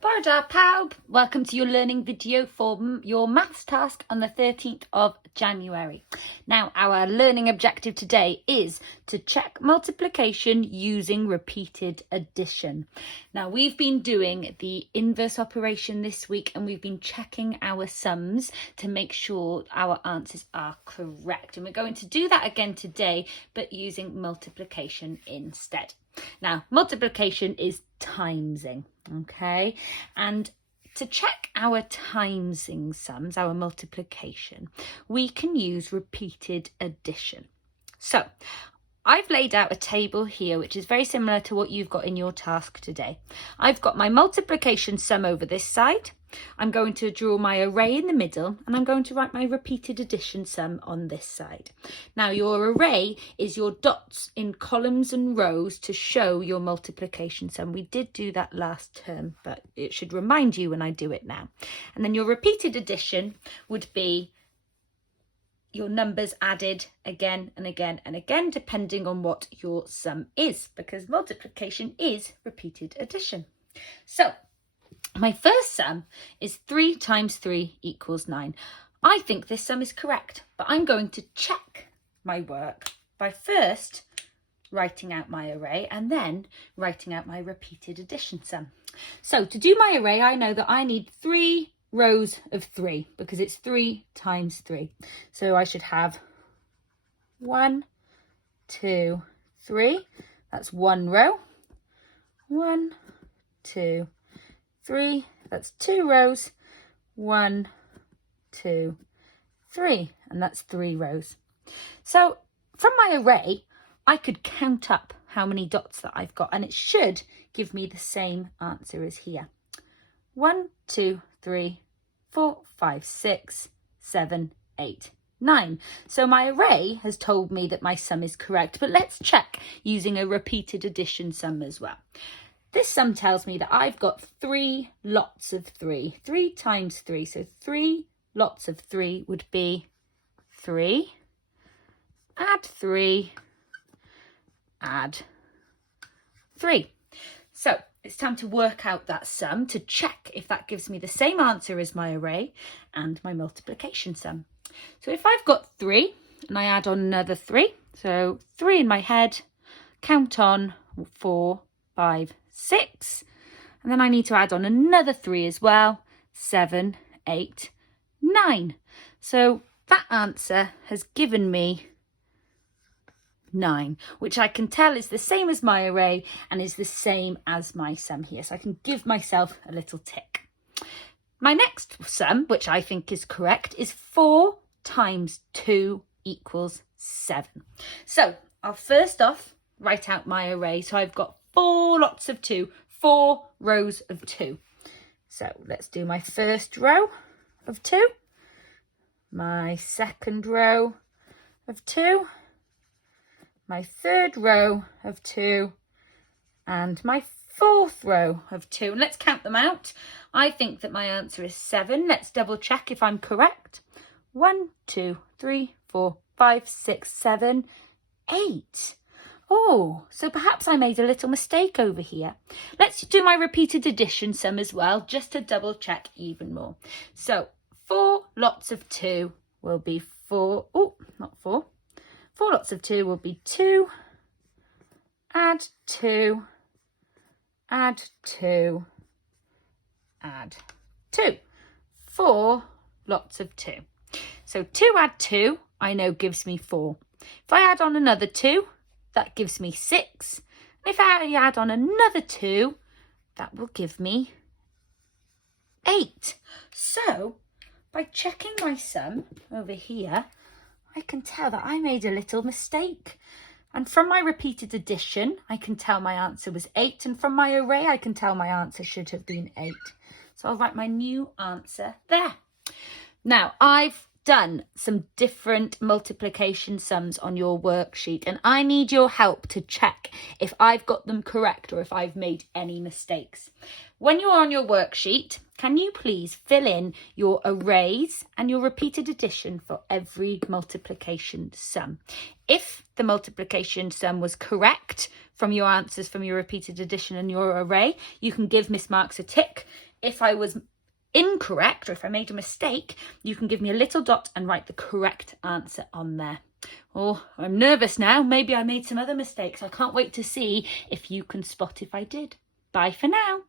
Bore pawb, welcome to your learning video for your maths task on the 13th of January. Now, our learning objective today is to check multiplication using repeated addition. Now, we've been doing the inverse operation this week and we've been checking our sums to make sure our answers are correct. And we're going to do that again today, but using multiplication instead. Now, multiplication is timesing, okay? And to check our timesing sums, our multiplication, we can use repeated addition. So, I've laid out a table here which is very similar to what you've got in your task today. I've got my multiplication sum over this side. I'm going to draw my array in the middle and I'm going to write my repeated addition sum on this side. Now your array is your dots in columns and rows to show your multiplication sum. We did do that last term, but it should remind you when I do it now. And then your repeated addition would be your numbers added again and again and again, depending on what your sum is, because multiplication is repeated addition. So my first sum is 3 times 3 equals 9. I think this sum is correct, but I'm going to check my work by first writing out my array and then writing out my repeated addition sum. So to do my array, I know that I need 3 rows of 3 because it's 3 times 3. So I should have 1, 2, 3. That's one row. 1, 2, 3. That's 2 rows. 1, 2, 3. And that's 3 rows. So from my array, I could count up how many dots that I've got and it should give me the same answer as here. 1, 2, 3, 4, 5, 6, 7, 8, 9. So my array has told me that my sum is correct, but let's check using a repeated addition sum as well. This sum tells me that I've got 3 lots of 3. 3 times 3, so 3 lots of 3 would be 3, add 3, add 3. So it's time to work out that sum to check if that gives me the same answer as my array and my multiplication sum. So if I've got 3 and I add on another 3, so 3 in my head, count on 4, 5, 6, and then I need to add on another 3 as well, 7, 8, 9. So that answer has given me 9, which I can tell is the same as my array and is the same as my sum here. So I can give myself a little tick. My next sum, which I think is correct, is 4 times 2 equals 7. So I'll first off write out my array. So I've got 4 lots of 2, 4 rows of 2. So let's do my first row of 2, my second row of 2, my third row of 2, and my fourth row of 2. And let's count them out. I think that my answer is 7. Let's double check if I'm correct. 1, 2, 3, 4, 5, 6, 7, 8. Oh, so perhaps I made a little mistake over here. Let's do my repeated addition sum as well, just to double check even more. So 4 lots of 2 will be 4. Oh, not 4. 4 lots of 2 will be 2, add 2, add 2, add 2. 4 lots of 2. So 2 add 2, I know gives me 4. If I add on another 2, that gives me 6. And if I add on another 2, that will give me 8. So by checking my sum over here, I can tell that I made a little mistake. And from my repeated addition, I can tell my answer was 8. And from my array, I can tell my answer should have been 8. So I'll write my new answer there. Now, I've done some different multiplication sums on your worksheet, and I need your help to check if I've got them correct or if I've made any mistakes. When you're on your worksheet, can you please fill in your arrays and your repeated addition for every multiplication sum? If the multiplication sum was correct from your answers from your repeated addition and your array, you can give Miss Marks a tick. if I was incorrect or if I made a mistake, you can give me a little dot and write the correct answer on there. Oh, I'm nervous now. Maybe I made some other mistakes. I can't wait to see if you can spot if I did. Bye for now.